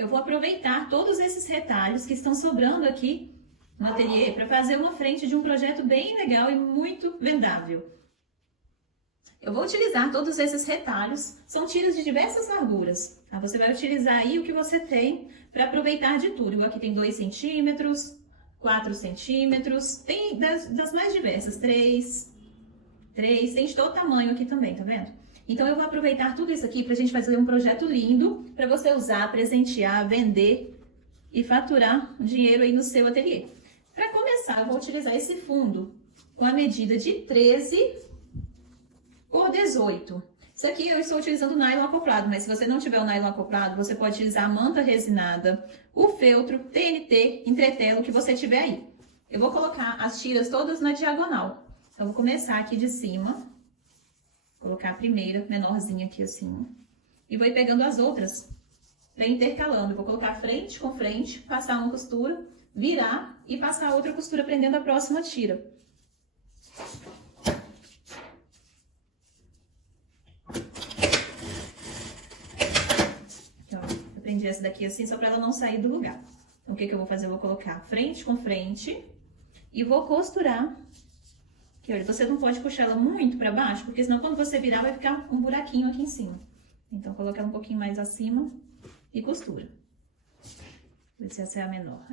eu vou aproveitar todos esses retalhos que estão sobrando aqui no ateliê para fazer uma frente de um projeto bem legal e muito vendável. Eu vou utilizar todos esses retalhos, são tiras de diversas larguras, tá? Você vai utilizar aí o que você tem para aproveitar de tudo. Igual aqui tem 2 centímetros, 4 centímetros, tem das mais diversas, 3, tem de todo tamanho aqui também, tá vendo? Então eu vou aproveitar tudo isso aqui pra gente fazer um projeto lindo, para você usar, presentear, vender e faturar dinheiro aí no seu ateliê. Para começar, eu vou utilizar esse fundo com a medida de 13 por 18. Isso aqui eu estou utilizando nylon acoplado, mas se você não tiver o nylon acoplado, você pode utilizar a manta resinada, o feltro, TNT, entretelo que você tiver aí. Eu vou colocar as tiras todas na diagonal. Então, vou começar aqui de cima, colocar a primeira, menorzinha aqui assim, e vou ir pegando as outras, bem intercalando. Vou colocar frente com frente, passar uma costura, virar e passar outra costura prendendo a próxima tira. Eu prendi essa daqui assim, só para ela não sair do lugar. Então, o que eu vou fazer? Eu vou colocar frente com frente e vou costurar. Aqui, olha, você não pode puxar ela muito para baixo, porque senão quando você virar vai ficar um buraquinho aqui em cima. Então, coloca ela um pouquinho mais acima e costura. Vou ver se essa é a menor.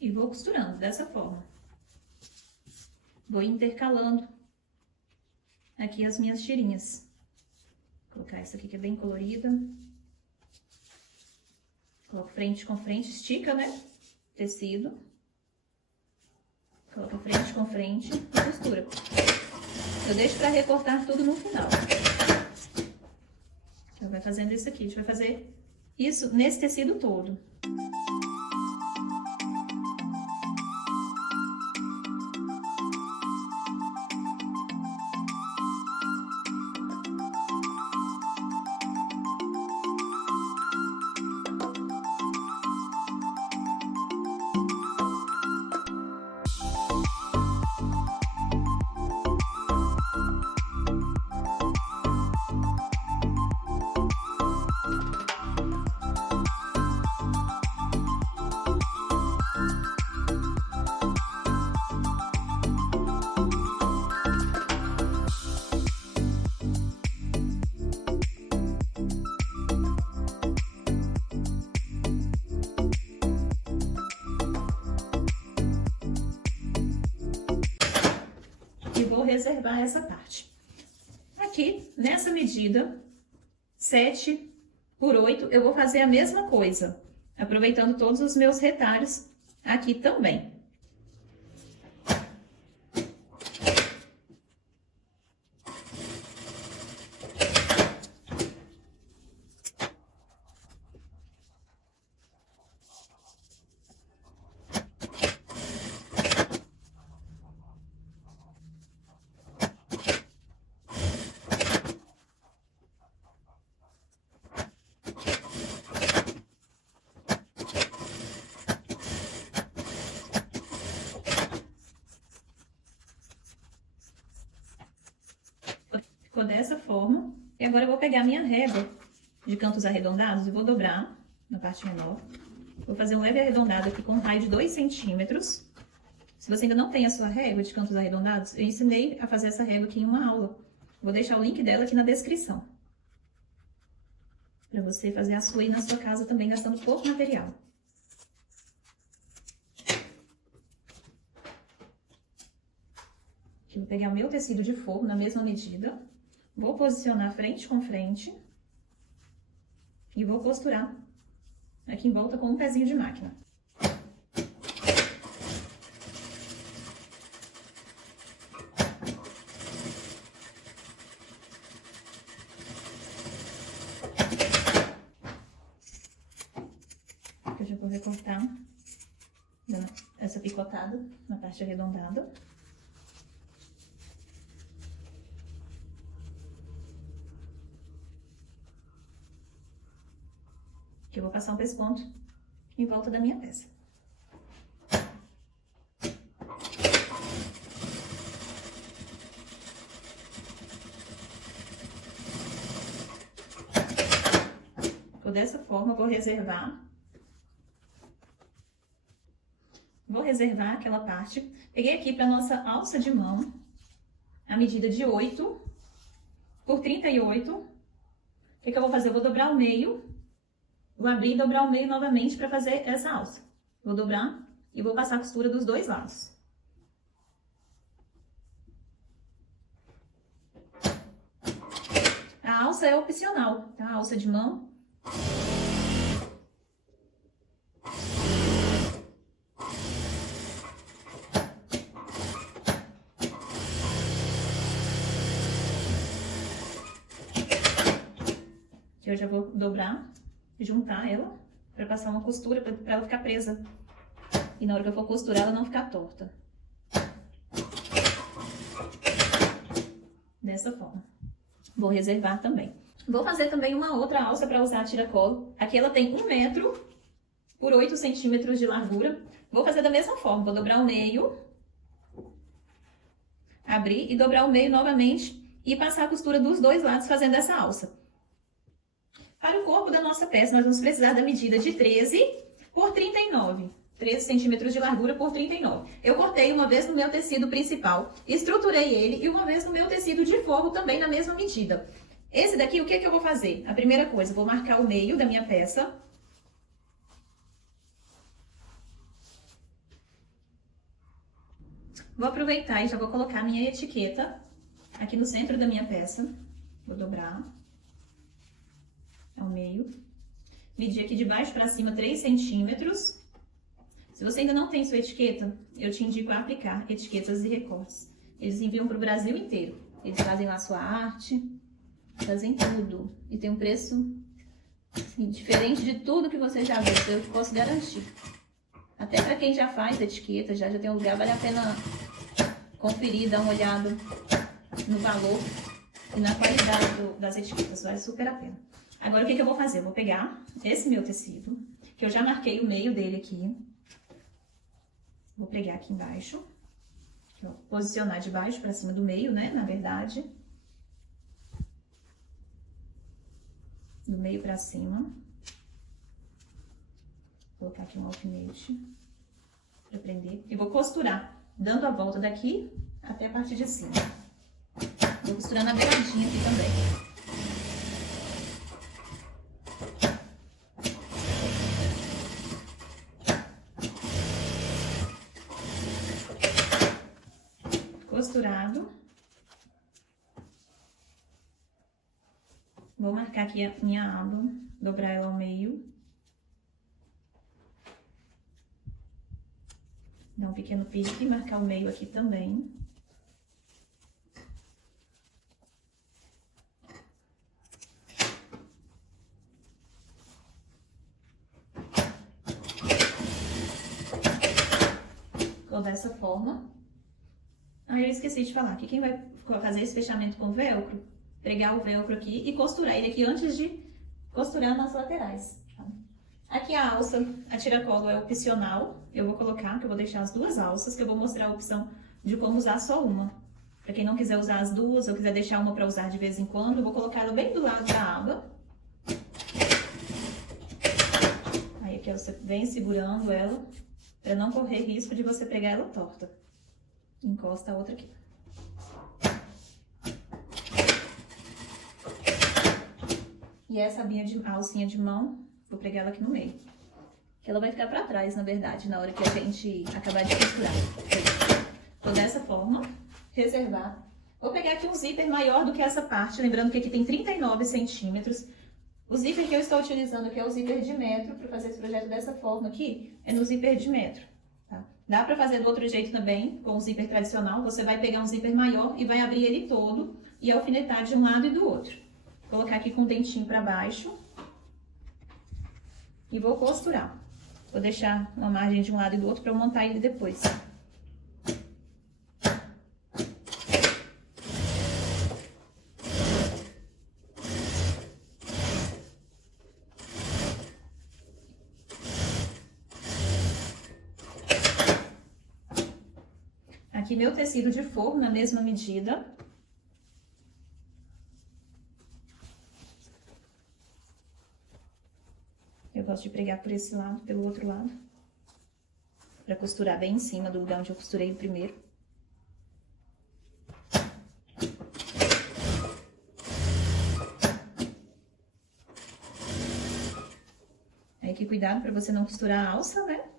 E vou costurando dessa forma. Vou intercalando aqui as minhas tirinhas. Vou colocar essa aqui que é bem colorida. Coloco frente com frente, estica, né? Tecido. Coloca frente com frente e costura. Eu deixo pra recortar tudo no final. Então, vai fazendo isso aqui. A gente vai fazer isso nesse tecido todo. Vou reservar essa parte. Aqui, nessa medida, 7 por 8, eu vou fazer a mesma coisa, aproveitando todos os meus retalhos aqui também. Ficou dessa forma. E agora eu vou pegar a minha régua de cantos arredondados e vou dobrar na parte menor. Vou fazer um leve arredondado aqui com um raio de 2 centímetros. Se você ainda não tem a sua régua de cantos arredondados, eu ensinei a fazer essa régua aqui em uma aula. Vou deixar o link dela aqui na descrição. Para você fazer a sua aí na sua casa também, gastando pouco material. Aqui eu vou pegar o meu tecido de forro na mesma medida. Vou posicionar frente com frente e vou costurar aqui em volta com um pezinho de máquina. Eu já vou recortar, dando essa picotada na parte arredondada. Que eu vou passar um pesponto em volta da minha peça. dessa forma, vou reservar. Vou reservar aquela parte. Peguei aqui para nossa alça de mão, a medida de 8 por 38. O que eu vou fazer? Eu vou dobrar o meio, vou abrir e dobrar o meio novamente para fazer essa alça. Vou dobrar e vou passar a costura dos dois lados. A alça é opcional, tá? A alça de mão. Que eu já vou dobrar e juntar ela para passar uma costura para ela ficar presa. E na hora que eu for costurar, ela não ficar torta. Dessa forma. Vou reservar também. Vou fazer também uma outra alça para usar a tiracolo. Aqui ela tem 1 metro por 8 centímetros de largura. Vou fazer da mesma forma. Vou dobrar o meio, abrir e dobrar o meio novamente e passar a costura dos dois lados fazendo essa alça. Para o corpo da nossa peça, nós vamos precisar da medida de 13 por 39. 13 centímetros de largura por 39. Eu cortei uma vez no meu tecido principal, estruturei ele e uma vez no meu tecido de forro também na mesma medida. Esse daqui, o que eu vou fazer? A primeira coisa, vou marcar o meio da minha peça. Vou aproveitar e já vou colocar a minha etiqueta aqui no centro da minha peça. Vou dobrar ao meio. Medir aqui de baixo para cima 3 centímetros. Se você ainda não tem sua etiqueta, eu te indico a aplicar etiquetas e recortes. Eles enviam para o Brasil inteiro. Eles fazem lá sua arte, fazem tudo. E tem um preço assim, diferente de tudo que você já viu, eu posso garantir. Até para quem já faz etiqueta, já tem um lugar, vale a pena conferir, dar uma olhada no valor e na qualidade das etiquetas, vale super a pena. Agora o que eu vou fazer? Eu vou pegar esse meu tecido, que eu já marquei o meio dele aqui. Vou pregar aqui embaixo. Vou posicionar de baixo para cima do meio, né? Na verdade. Do meio para cima. Vou colocar aqui um alfinete para prender. E vou costurar, dando a volta daqui até a parte de cima. Vou costurar na beiradinha aqui também. Costurado. Vou marcar aqui a minha aba, dobrar ela ao meio. Dar um pequeno pique e marcar o meio aqui também. Ficou dessa forma. Ah, eu esqueci de falar que quem vai fazer esse fechamento com velcro, pregar o velcro aqui e costurar ele aqui antes de costurar nas laterais. Tá? Aqui a alça, a tiracolo é opcional, eu vou colocar, que eu vou deixar as duas alças, que eu vou mostrar a opção de como usar só uma. Para quem não quiser usar as duas, ou quiser deixar uma para usar de vez em quando, eu vou colocar ela bem do lado da aba. Aí aqui você vem segurando ela, para não correr risco de você pregar ela torta. Encosta a outra aqui. E essa alcinha de mão, vou pregar ela aqui no meio. Que ela vai ficar pra trás, na verdade, na hora que a gente acabar de costurar. Vou dessa forma, reservar. Vou pegar aqui um zíper maior do que essa parte, lembrando que aqui tem 39 centímetros. O zíper que eu estou utilizando aqui é o zíper de metro, para fazer esse projeto dessa forma aqui, é no zíper de metro. Dá pra fazer do outro jeito também, com o zíper tradicional. Você vai pegar um zíper maior e vai abrir ele todo e alfinetar de um lado e do outro. Vou colocar aqui com o dentinho pra baixo. E vou costurar. Vou deixar uma margem de um lado e do outro pra eu montar ele depois. Aqui meu tecido de forro na mesma medida. Eu gosto de pregar por esse lado, pelo outro lado, para costurar bem em cima do lugar onde eu costurei o primeiro. Aí que cuidado para você não costurar a alça, né?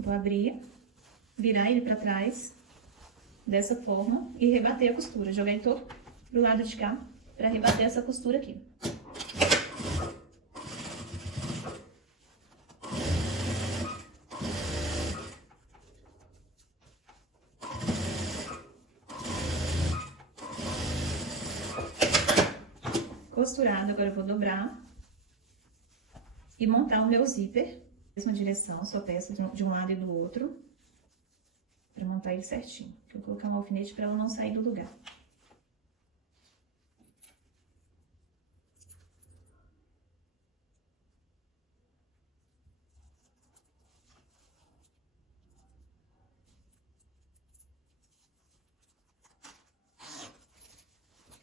Vou abrir, virar ele para trás, dessa forma, e rebater a costura. Jogar ele todo pro lado de cá, para rebater essa costura aqui. Costurado, agora eu vou dobrar e montar o meu zíper. Mesma direção, sua peça de um lado e do outro, para montar ele certinho. Vou colocar um alfinete para ela não sair do lugar.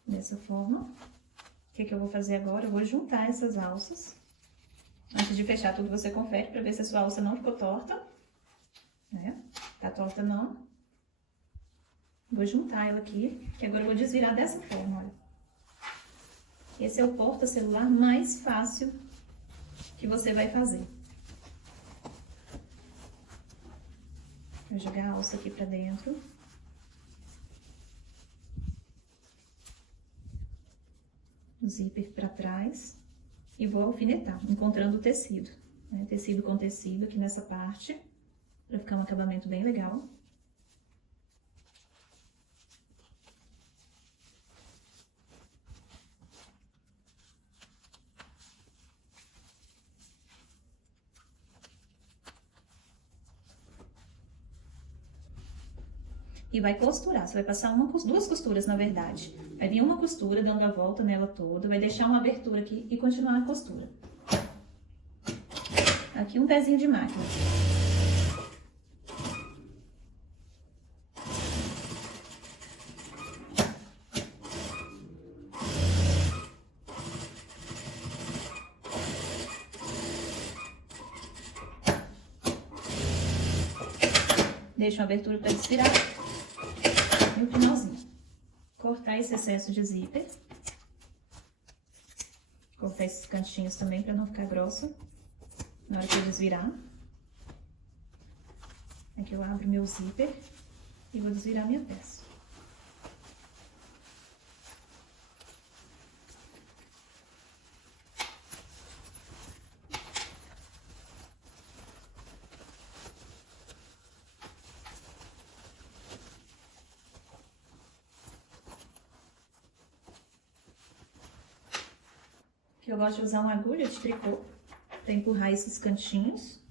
Dessa forma. O que eu vou fazer agora? Eu vou juntar essas alças. Antes de fechar tudo, você confere para ver se a sua alça não ficou torta. Né? Tá torta não. Vou juntar ela aqui, que agora eu vou desvirar dessa forma, olha. Esse é o porta-celular mais fácil que você vai fazer. Vou jogar a alça aqui pra dentro. O zíper pra trás. E vou alfinetar, encontrando o tecido. Né? Tecido com tecido aqui nessa parte, pra ficar um acabamento bem legal. E vai costurar, você vai passar duas costuras, na verdade. Vai vir uma costura dando a volta nela toda, vai deixar uma abertura aqui e continuar a costura. Aqui um pezinho de máquina. Deixa uma abertura para desvirar. E o finalzinho. Cortar esse excesso de zíper. Cortar esses cantinhos também para não ficar grossa na hora que eu desvirar. Aqui eu abro meu zíper e vou desvirar minha peça. Que eu gosto de usar uma agulha de tricô para empurrar esses cantinhos.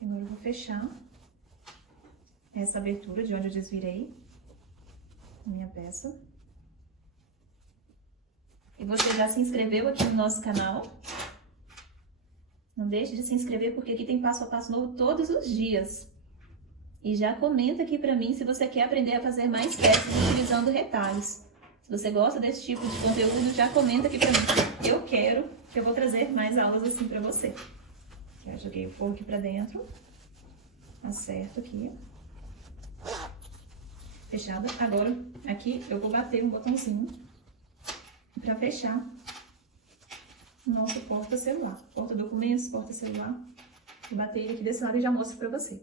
Agora eu vou fechar essa abertura de onde eu desvirei a minha peça. E você já se inscreveu aqui no nosso canal? Não deixe de se inscrever, porque aqui tem passo a passo novo todos os dias. E já comenta aqui pra mim se você quer aprender a fazer mais peças utilizando retalhos. Se você gosta desse tipo de conteúdo, já comenta aqui pra mim. Eu quero, que eu vou trazer mais aulas assim pra você. Já joguei o forro aqui pra dentro. Acerto aqui. Fechada. Agora, aqui eu vou bater um botãozinho pra fechar o nosso porta-celular. Porta-documentos, porta-celular. Vou bater ele aqui desse lado e já mostro pra você.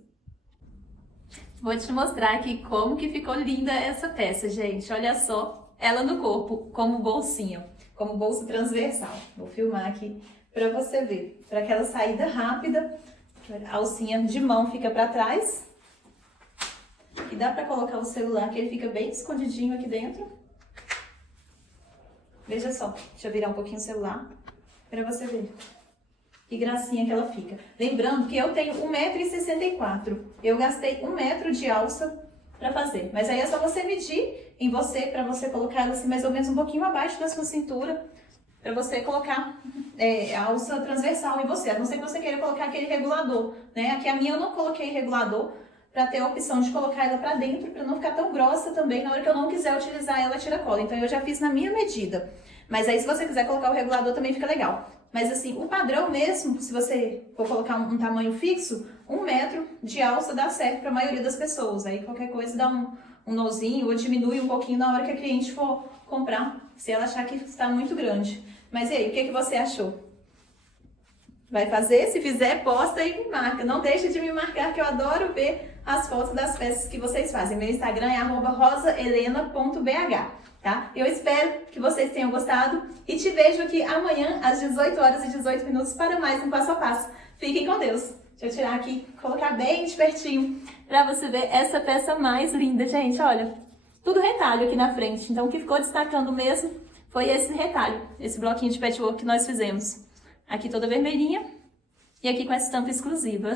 Vou te mostrar aqui como que ficou linda essa peça, gente. Olha só. Ela no corpo, como bolsinho, como bolso transversal. Vou filmar aqui pra você ver. Para aquela saída rápida, a alcinha de mão fica pra trás. E dá pra colocar o celular, que ele fica bem escondidinho aqui dentro. Veja só, deixa eu virar um pouquinho o celular pra você ver. Que gracinha que ela fica. Lembrando que eu tenho 1,64 m. Eu gastei 1 metro de alça pra fazer. Mas aí é só você medir em você, pra você colocar ela assim mais ou menos um pouquinho abaixo da sua cintura, para você colocar a alça transversal em você, a não ser que você queira colocar aquele regulador, né? Aqui a minha eu não coloquei regulador para ter a opção de colocar ela para dentro, para não ficar tão grossa também na hora que eu não quiser utilizar ela tira-cola. Então eu já fiz na minha medida. Mas aí se você quiser colocar o regulador também fica legal. Mas assim, o padrão mesmo, se você for colocar um tamanho fixo, 1 metro de alça dá certo para a maioria das pessoas. Aí qualquer coisa dá um nozinho ou diminui um pouquinho na hora que a cliente for comprar, se ela achar que está muito grande. Mas e aí, o que você achou? Vai fazer? Se fizer, posta e me marca. Não deixe de me marcar, que eu adoro ver as fotos das peças que vocês fazem. Meu Instagram é @rosahelena.bh, tá? Eu espero que vocês tenham gostado e te vejo aqui amanhã às 18h18 para mais um passo a passo. Fiquem com Deus. Deixa eu tirar aqui, colocar bem de pertinho para você ver essa peça mais linda, gente. Olha, tudo retalho aqui na frente. Então o que ficou destacando mesmo foi esse retalho, esse bloquinho de patchwork que nós fizemos. Aqui toda vermelhinha e aqui com essa estampa exclusiva.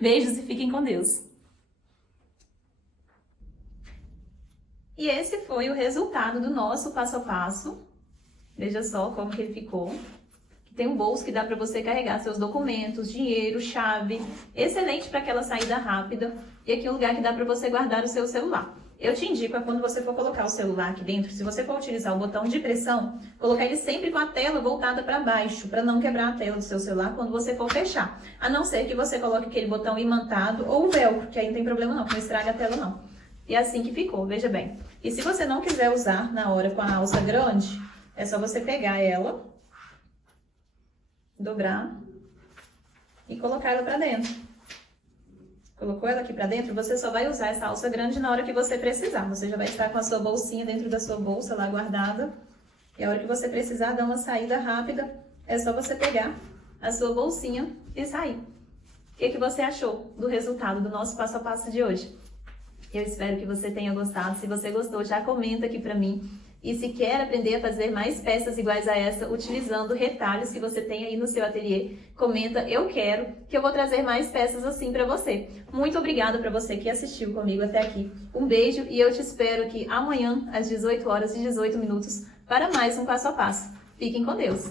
Beijos e fiquem com Deus. E esse foi o resultado do nosso passo a passo. Veja só como que ele ficou. Tem um bolso que dá para você carregar seus documentos, dinheiro, chave. Excelente para aquela saída rápida. E aqui um lugar que dá para você guardar o seu celular. Eu te indico, quando você for colocar o celular aqui dentro, se você for utilizar o botão de pressão, colocar ele sempre com a tela voltada para baixo, para não quebrar a tela do seu celular quando você for fechar. A não ser que você coloque aquele botão imantado ou o velcro, que aí não tem problema não, que não estraga a tela não. E é assim que ficou, veja bem. E se você não quiser usar na hora com a alça grande, é só você pegar ela, dobrar e colocar ela para dentro. Colocou ela aqui para dentro, você só vai usar essa alça grande na hora que você precisar. Você já vai estar com a sua bolsinha dentro da sua bolsa lá guardada. E a hora que você precisar dar uma saída rápida, é só você pegar a sua bolsinha e sair. O que você achou do resultado do nosso passo a passo de hoje? Eu espero que você tenha gostado. Se você gostou, já comenta aqui para mim. E se quer aprender a fazer mais peças iguais a essa, utilizando retalhos que você tem aí no seu ateliê, comenta eu quero, que eu vou trazer mais peças assim para você. Muito obrigada para você que assistiu comigo até aqui. Um beijo e eu te espero aqui amanhã às 18h18 para mais um passo a passo. Fiquem com Deus!